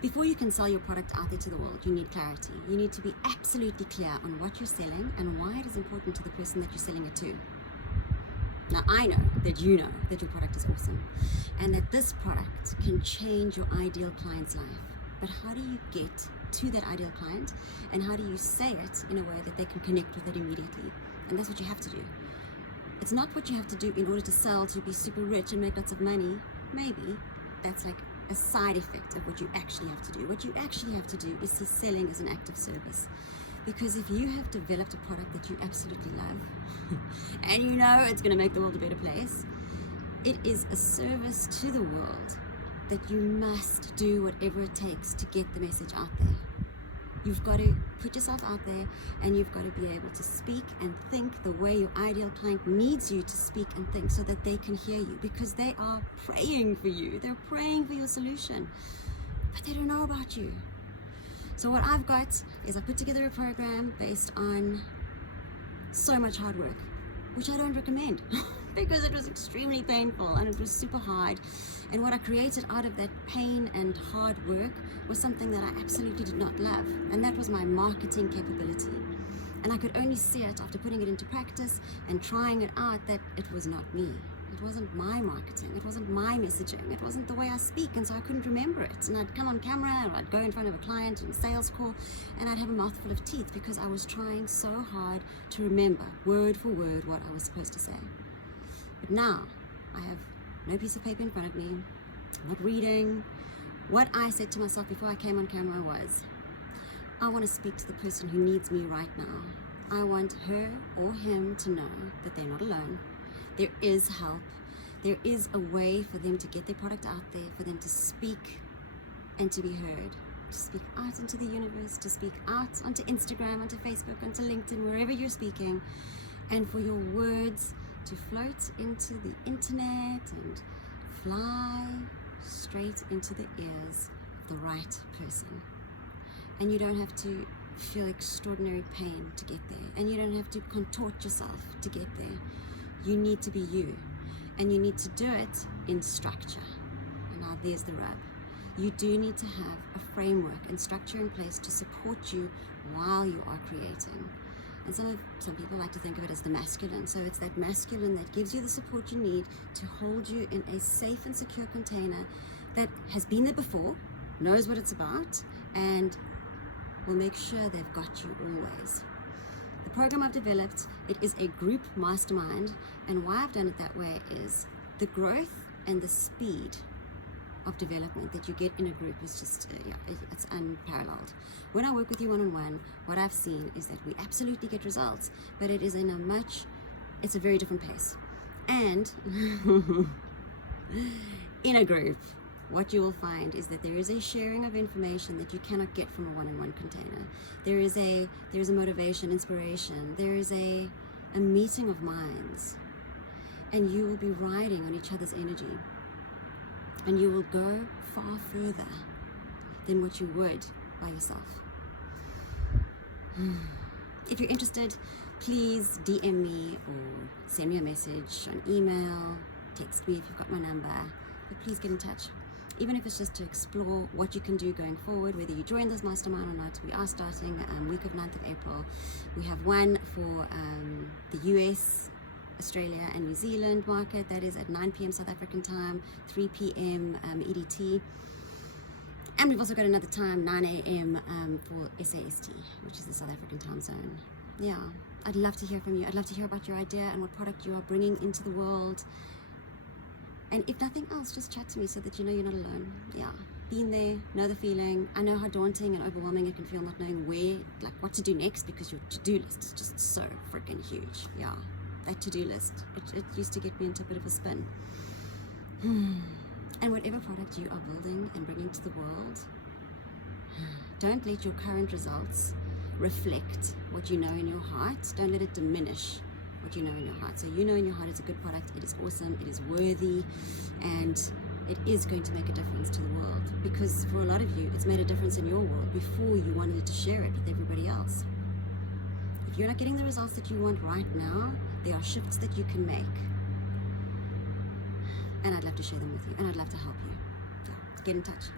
Before you can sell your product out there to the world, you need clarity. You need to be absolutely clear on what you're selling and why it is important to the person that you're selling it to. Now, I know that you know that your product is awesome and that this product can change your ideal client's life. But how do you get to that ideal client, and how do you say it in a way that they can connect with it immediately? And that's what you have to do. It's not what you have to do in order to sell, to be super rich and make lots of money. Maybe that's like a side effect of what you actually have to do. What you actually have to do is see selling as an act of service. Because if you have developed a product that you absolutely love and you know it's going to make the world a better place, it is a service to the world that you must do whatever it takes to get the message out there. You've got to put yourself out there, and you've got to be able to speak and think the way your ideal client needs you to speak and think, so that they can hear you, because they are praying for you. They're praying for your solution, but they don't know about you. So what I've got is I put together a program based on so much hard work, which I don't recommend because it was extremely painful and it was super hard. And what I created out of that pain and hard work was something that I absolutely did not love. And that was my marketing capability. And I could only see it after putting it into practice and trying it out that it was not me. It wasn't my marketing. It wasn't my messaging. It wasn't the way I speak. And so I couldn't remember it. And I'd come on camera, or I'd go in front of a client in a sales call, and I'd have a mouthful of teeth because I was trying so hard to remember word for word what I was supposed to say. But now I have no piece of paper in front of me. I'm not reading. What I said to myself before I came on camera was, I want to speak to the person who needs me right now. I want her or him to know that they're not alone. There is help. There is a way for them to get their product out there, for them to speak and to be heard, to speak out into the universe, to speak out onto Instagram, onto Facebook, onto LinkedIn, wherever you're speaking, and for your words to float into the internet and fly straight into the ears of the right person. And you don't have to feel extraordinary pain to get there, and you don't have to contort yourself to get there. You need to be you, and you need to do it in structure. And now there's the rub. You do need to have a framework and structure in place to support you while you are creating. And some people like to think of it as the masculine. So it's that masculine that gives you the support you need to hold you in a safe and secure container that has been there before, knows what it's about, and will make sure they've got you always. The program I've developed, it is a group mastermind, and why I've done it that way is the growth and the speed of development that you get in a group is just, it's unparalleled. When I work with you one-on-one, what I've seen is that we absolutely get results, but it is it's a very different pace. And in a group, what you will find is that there is a sharing of information that you cannot get from a one-on-one container. There is a motivation, inspiration. There is a meeting of minds, and you will be riding on each other's energy, and you will go far further than what you would by yourself. If you're interested, please DM me or send me a message on email, text me if you've got my number, but please get in touch. Even if it's just to explore what you can do going forward, whether you join this mastermind or not. We are starting week of 9th of April. We have one for the US, Australia and New Zealand market. That is at 9 p.m. South African time, 3 p.m. EDT. And we've also got another time, 9 a.m. for SAST, which is the South African time zone. Yeah, I'd love to hear from you. I'd love to hear about your idea and what product you are bringing into the world. And if nothing else, just chat to me so that you know you're not alone. Yeah, been there, know the feeling. I know how daunting and overwhelming it can feel not knowing what to do next, because your to-do list is just so freaking huge. Yeah, that to-do list, it used to get me into a bit of a spin. And whatever product you are building and bringing to the world, don't let your current results reflect what you know in your heart. Don't let it diminish what you know in your heart. So you know in your heart it's a good product, it is awesome, it is worthy, and it is going to make a difference to the world. Because for a lot of you, it's made a difference in your world before you wanted to share it with everybody else. If you're not getting the results that you want right now, there are shifts that you can make. And I'd love to share them with you, and I'd love to help you. So get in touch.